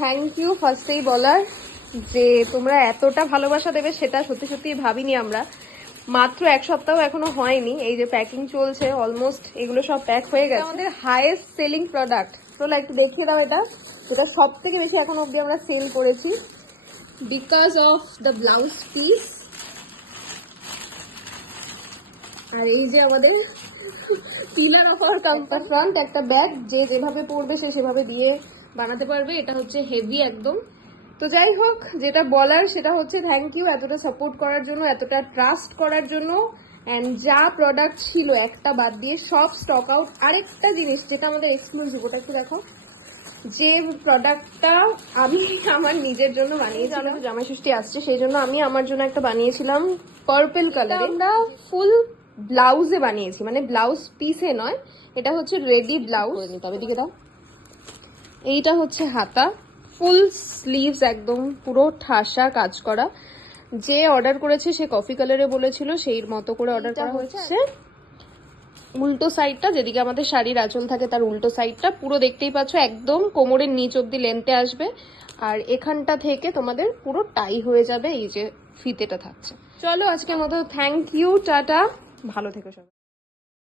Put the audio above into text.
Thank you ফার্স্টেই বলার যে তোমরা এতটা ভালোবাসা দেবে সেটা সত্যি সত্যি ভাবিনি আমরা। মাত্র এক সপ্তাহ এখনো হয়নি, এই যে প্যাকিং চলছে, অলমোস্ট এগুলো সব প্যাক হয়ে গেছে। আমাদের হাইয়েস্ট সেলিং প্রোডাক্ট, তো একটু দেখিয়ে দাও এটা, যেটা সব থেকে বেশি এখন অবধি আমরা সেল করেছি because of the blouse piece. আর এই যে আমাদের pillar of our compass front, একটা ব্যাগ যে যেভাবে পড়বে সে সেভাবে দিয়ে বানাতে পারবে। এটা হচ্ছে হেভি একদম। তো যাই হোক, যেটা বলার সেটা হচ্ছে থ্যাংক ইউ এতটা সাপোর্ট করার জন্য, এতটা ট্রাস্ট করার জন্য। অ্যান্ড যা প্রোডাক্ট ছিল একটা বাদ দিয়ে সব স্টক আউট। আরেকটা জিনিস যেটা আমাদের এক্সক্লুসিভ, ওটা কি দেখো, যে প্রোডাক্টটা আমি আমার নিজের জন্য বানিয়েছিলাম, জামাই ষষ্ঠী আসছে সেই জন্য আমি আমার জন্য একটা বানিয়েছিলাম পার্পল কালারে। আমরা ফুল ব্লাউজে বানিয়েছি, মানে ব্লাউজ পিসে নয়, এটা হচ্ছে রেডি ব্লাউজ। তবে দিকে দাও, এইটা হচ্ছে হাতা, ফুল স্লিভস একদম পুরো ঠাসা কাজ করা। যে অর্ডার করেছে সে কফি কালারে বলেছিল, সেই মতো করে অর্ডার করা হয়েছে। উল্টো সাইডটা, যেদিকে আমাদের শাড়ির আঁচল থাকে তার উল্টো সাইডটা পুরো দেখতেই পাচ্ছ, একদম কোমরের নিচ অব্দি লেন্থে আসবে। আর এখানটা থেকে তোমাদের পুরো টাই হয়ে যাবে, এই যে ফিতেটা থাকছে। চলো আজকের মতো থ্যাংক ইউ, টাটা, ভালো থেকো সবাই।